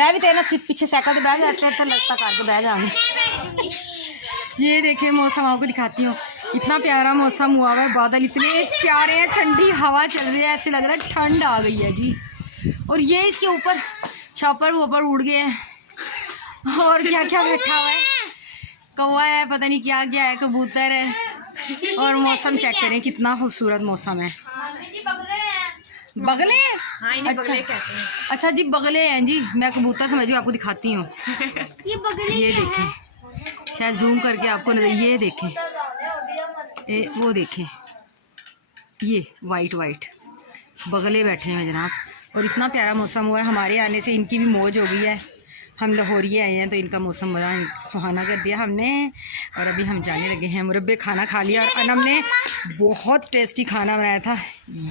मैं भी तेरे पीछे साइकिल पे बैठ जाते हैं लगता करके बैठ जाऊंगी। ये देखिए मौसम आपको दिखाती हूँ, इतना प्यारा मौसम हुआ है, बादल इतने प्यारे हैं, ठंडी हवा चल रही है, ऐसे लग रहा है ठंड आ गई है जी। और ये इसके ऊपर शॉपर ऊपर उड़ गए हैं और क्या क्या बैठा हुआ है, कौवा है, पता नहीं क्या क्या है, कबूतर है। और मौसम चेक करें कितना खूबसूरत मौसम है। बगले हैं? हाँ, इन्हें बगले कहते हैं। अच्छा जी बगले हैं जी, मैं कबूतर समझ आपको दिखाती हूँ। ये देखें, शायद जूम करके आपको नजर, ये देखें, वो देखें, ये वाइट वाइट बगले बैठे हैं जनाब। और इतना प्यारा मौसम हुआ है, हमारे आने से इनकी भी मौज हो गई है। हम लाहौरिये आए हैं तो इनका मौसम बड़ा सुहाना कर दिया हमने। और अभी हम जाने लगे हैं, मुरब्बे खाना खा लिया और अनम ने बहुत टेस्टी खाना बनाया था,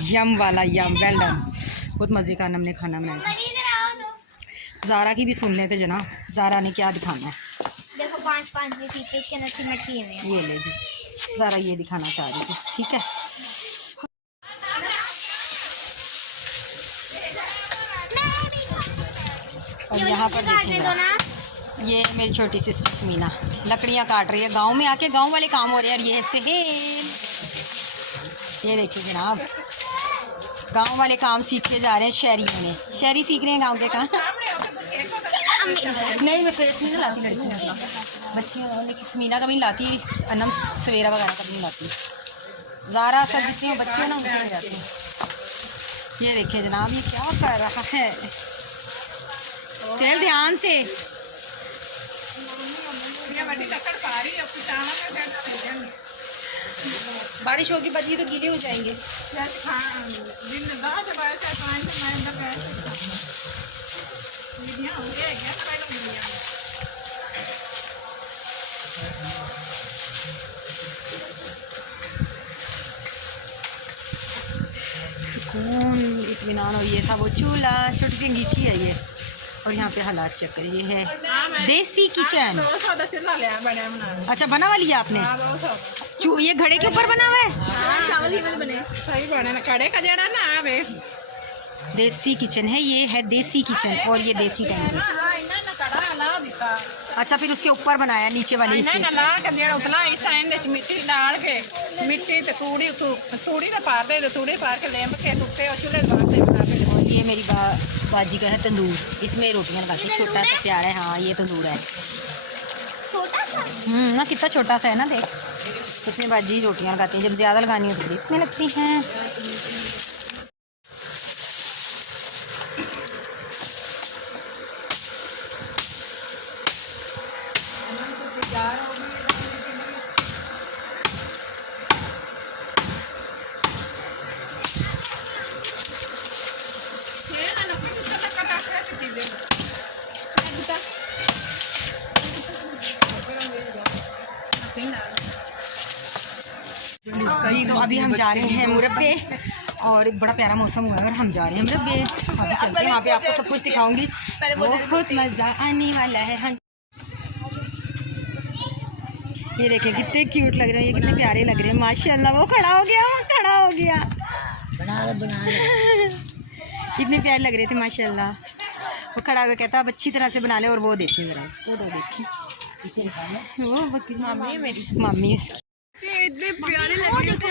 यम वाला, यम वेल डन, बहुत मज़े का अनम ने खाना बनाया था। ज़ारा की भी सुन लेते जनाब, ज़ारा ने क्या दिखाना है। देखो 5-5 के अंदर सिमट है। ये ले जी, ज़रा ये दिखाना चाह रही थी, ठीक है। और यहाँ पर देखिए, ये मेरी छोटी सिस्टर समीना लकड़ियाँ काट रही है, गांव में आके गांव वाले काम हो रहे हैं। और ये सेहेल, ये देखिए जनाब, गांव वाले काम सीखते जा रहे हैं शहरियों ने, शहरी सीख रहे हैं गांव के काम। नहीं मैं फेस नहीं लाती लड़कियों का, बच्चियों, लेकिन समीना का भी लाती, अनम सवेरा वगैरह का भी लाती, ज़ारा सब जितने बच्चे ना उनके में जाती हैं। ये देखिए जनाब, ये क्या कर रहा है, सेल ध्यान से। बारिश होगी बजी तो गीले हो जाएंगे। सुकून इत्मीनान। और ये था वो चूल्हा, छोटी सी अंगीठी है ये। और यहाँ पे हालात चेक करिए, ये है देसी किचन। अच्छा बना हुआ लिया आपने, ये घड़े के ऊपर बना हुआ है, चावल ही बने सही बने कड़े का जड़ा ना आवे। देसी किचन है, ये है देसी किचन। और ये देसी टैंकी। अच्छा फिर उसके ऊपर बनाया नीचे वाले हिस्से, मिट्टी डाल के, मिट्टी ते तूड़ी ना पार दे, तूड़ी पार के लेम के टुकड़े और चूल्हे बना के। ये मेरी बाजी का है तंदूर, इसमें रोटियां लगाती, छोटा सा प्यारा है। हाँ ये तंदूर है, ना कितना छोटा सा है ना, देख, इसमें बाजी रोटियां लगाती हैं, जब ज़्यादा लगानी होती है इसमें लगती हैं। जी तो अभी हम जा रहे हैं मुरब्बे, और बड़ा प्यारा मौसम हुआ है और हम जा रहे हैं मुरब्बे। अभी चलते हैं, वहाँ पे आपको सब कुछ दिखाऊंगी, बहुत मज़ा आने वाला है। ये देखें कितने क्यूट लग रहे हैं, ये कितने प्यारे लग रहे हैं माशाल्लाह। वो खड़ा हो गया, वो खड़ा हो गया, बना इतने प्यारे लग रहे थे माशाल्लाह। वो खड़ा होकर कहता अब अच्छी तरह से बना ले। और वो देखिए ज़रा इसको, तो देखिए वो मामी मेरी, मामी इसकी इतने प्यारे लग रहे थे।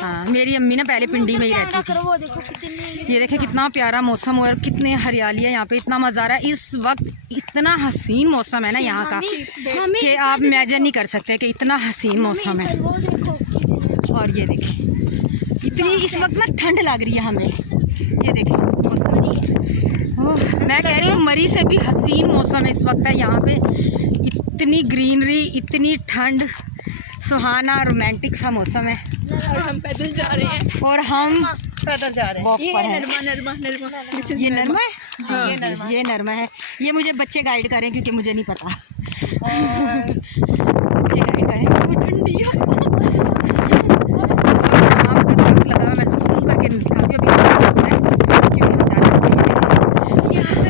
हाँ मेरी अम्मी ना पहले पिंडी में ही रहती थी। ये देखे कितना प्यारा मौसम और कितने हरियाली है यहाँ पे, इतना मज़ा आ रहा है इस वक्त। इतना हसीन मौसम है ना यहाँ का कि आप इमेजिन नहीं कर सकते कि इतना हसीन मौसम है। और ये देखें इतनी इस वक्त ना ठंड लग रही है हमें। ये देखें मौसम, मैं कह रही हूँ मरी से भी हसीन मौसम है इस वक्त है यहाँ पे। इतनी ग्रीनरी, इतनी ठंड, सुहाना रोमांटिक सा मौसम है। और हम पैदल जा रहे हैं, और हम पैदल जा रहे हैं। ये नरमा ये नरमा है, हाँ, ये नरमा है। ये मुझे बच्चे गाइड करें क्योंकि मुझे नहीं पता। बच्चे गाइड करें। वो ठंडी है और आम का दरख्त लगा हुआ, मैं जूम करके दिखाती हूँ अभी क्योंकि हम जाने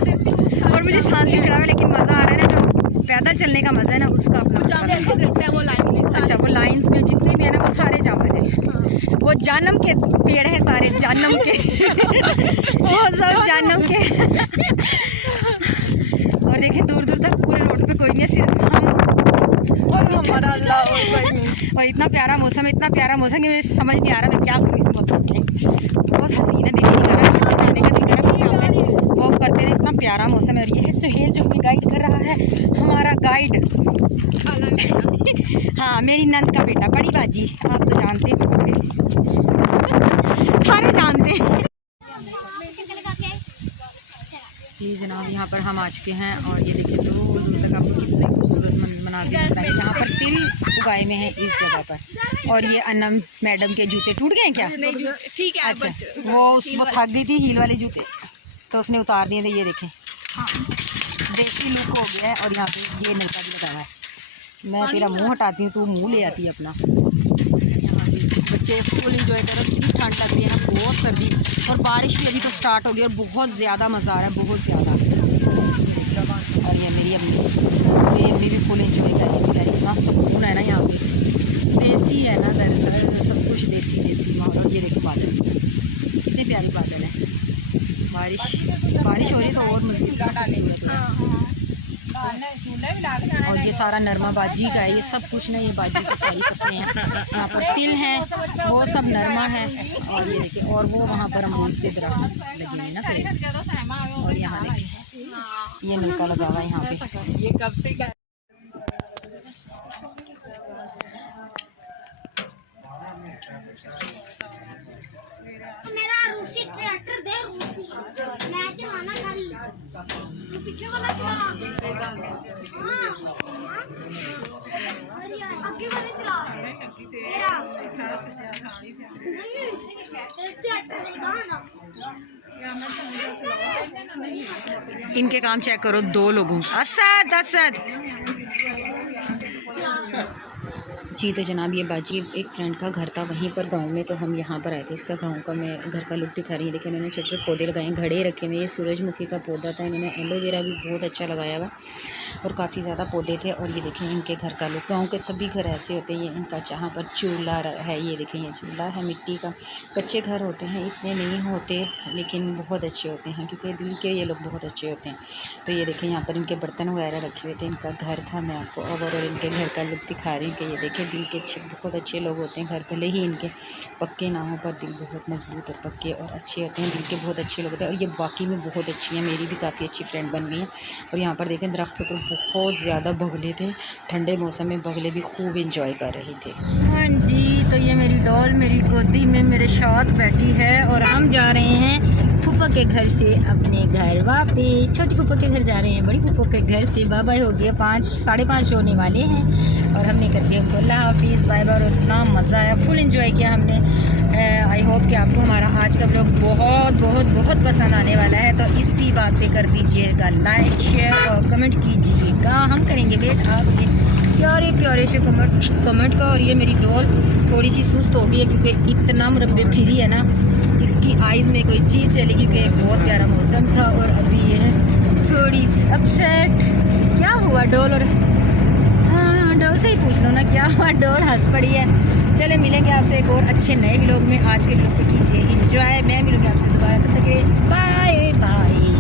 लगे। और मुझे सांस भी चढ़ा हुआ, लेकिन मज़ा आ रहा है ना, जो पैदल चलने का मज़ा है ना उसका अपना। वो लाइन, अच्छा वो लाइंस में जितने भी है ना वो सारे जामद हैं। वो जानम के पेड़ है सारे, जानम के वो सब जानम के। और इतना प्यारा मौसम है, इतना प्यारा मौसम कि मुझे समझ नहीं आ रहा मैं क्या करूँ इस मौसम में। बहुत हसीन है, दिल नहीं कर रहा घूमने जाने का, दिल कर रहा बस यहाँ पे वो करते रहे, इतना प्यारा मौसम है। और ये है सुहेल जो हमें गाइड कर रहा है, हमारा गाइड। हाँ, मेरी नंद का बेटा, बड़ी बाजी, आप तो जानते हो, सारे जानते हैं। जी जनाब, यहाँ पर हम आ चुके हैं और ये देखिए दूर दूर तक आपको कितने खूबसूरत मनाजिर नजर आएंगे। यहाँ पर तिल उगाए में हैं इस जगह पर। और ये अनम मैडम के जूते टूट गए हैं क्या? ठीक है। अच्छा, वो थक गई थी हील वाले जूते, तो उसने उतार दिए थे। ये देखें, देसी लुक हो गया है। और यहाँ पे ये नलका भी लगा हुआ है। मैं तेरा मुँह हटाती हूँ, तू मुँह ले आती है अपना। यहाँ पे बच्चे फुल इंजॉय कर रहे हैं। इतनी ठंड लग रही है ना, बहुत सर्दी, और बारिश भी अभी तो स्टार्ट हो गई और बहुत ज़्यादा मज़ा आ रहा है, बहुत ज़्यादा। और ये मेरी अम्मी भी फुल इंजॉय कर रही है। इतना सुकून है ना यहाँ पे, देसी है ना दरअसल, सब कुछ देसी माहौल। और ये देखो बादल, कितने प्यारे बादल है। बारिश हो रही है तो और मज़ीद खूबसूरत है। और ये सारा नरमा बाजी का है, ये सब कुछ ना, ये बाजी की सारी फसलें हैं। यहाँ पर तिल हैं, वो सब नरमा है। और ये देखिए, और वो वहाँ पर अमरूद के दरख्त लगे हुए हैं ना पेड़। और यहाँ देखिए, ये नलका लगा हुआ है यहाँ पे। ये कब से मेरा रूसी ट्रैक्टर दे, रूसी मैं चलाना खाली तू पीछे वाला चला। आगे वाले चला मेरा ट्रैक्टर देगा ना। इनके काम चेक करो, 2 लोगों। असद जी। तो जनाब, ये बाजी एक फ्रेंड का घर था वहीं पर गांव में, तो हम यहाँ पर आए थे। इसका गांव का मैं घर का लुक दिखा रही है। देखिए, इन्होंने छोटे छोटे पौधे लगाए, घड़े रखे हुए। ये सूरजमुखी का पौधा था, इन्होंने एलोवेरा भी बहुत अच्छा लगाया हुआ, और काफ़ी ज़्यादा पौधे थे। और ये देखें इनके घर का लुक। गाँव के सभी घर ऐसे होते हैं। ये इनका जहाँ पर चूल्हा है, ये देखें, ये चूल्हा है मिट्टी का। कच्चे घर होते हैं, इतने नहीं होते, लेकिन बहुत अच्छे होते हैं, क्योंकि दिल के ये लोग बहुत अच्छे होते हैं। तो ये देखें, यहाँ पर इनके बर्तन वगैरह रखे हुए थे। इनका घर था, मैं आपको और इनके घर का लुक दिखा रही हूँ कि ये देखें, दिल के बहुत अच्छे लोग होते हैं। घर भले ही इनके पक्के ना हो, पर दिल बहुत मजबूत और पक्के और अच्छे होते हैं। दिल के बहुत अच्छे लोग होते हैं। और ये वाकई में बहुत अच्छी हैं, मेरी भी काफ़ी अच्छी फ्रेंड बन गई हैं। और यहाँ पर देखें, दरख्त के ऊपर बहुत ज़्यादा बगुले थे। ठंडे मौसम में बगुले भी खूब इंजॉय कर रहे थे। हाँ जी, तो ये मेरी डॉल मेरी गोदी में मेरे साथ बैठी है, और हम जा रहे हैं फूफा के घर से अपने घर वापस। छोटी फूफा के घर जा रहे हैं, बड़ी फूफा के घर से बाय बाय हो गया, 5 साढ़े 5 होने वाले हैं, और हमने कर दिया अल्लाह हाफिज़, बाय बाय। और इतना मज़ा आया, फुल एंजॉय किया हमने। आई होप कि आपको हमारा आज का व्लॉग बहुत बहुत बहुत पसंद आने वाला है। तो इसी बात पे कर दीजिएगा लाइक, शेयर और कमेंट कीजिएगा। हम करेंगे वेट आपके प्यारे प्यारे से कमेंट का। और ये मेरी डॉल थोड़ी सी सुस्त हो गई है, क्योंकि इतना मुरब्बे फिरी है ना, इसकी आइज़ में कोई चीज़ चली, क्योंकि बहुत प्यारा मौसम था। और अभी ये है थोड़ी सी अपसेट। क्या हुआ डॉल? और हाँ, डॉल से ही पूछ लो ना क्या हुआ, डॉल हंस पड़ी है। चले, मिलेंगे आपसे एक और अच्छे नए व्लॉग में। आज के व्लॉग को कीजिए एंजॉय, मैं मिलूँगी आपसे दोबारा, तब तक के बाय बाय।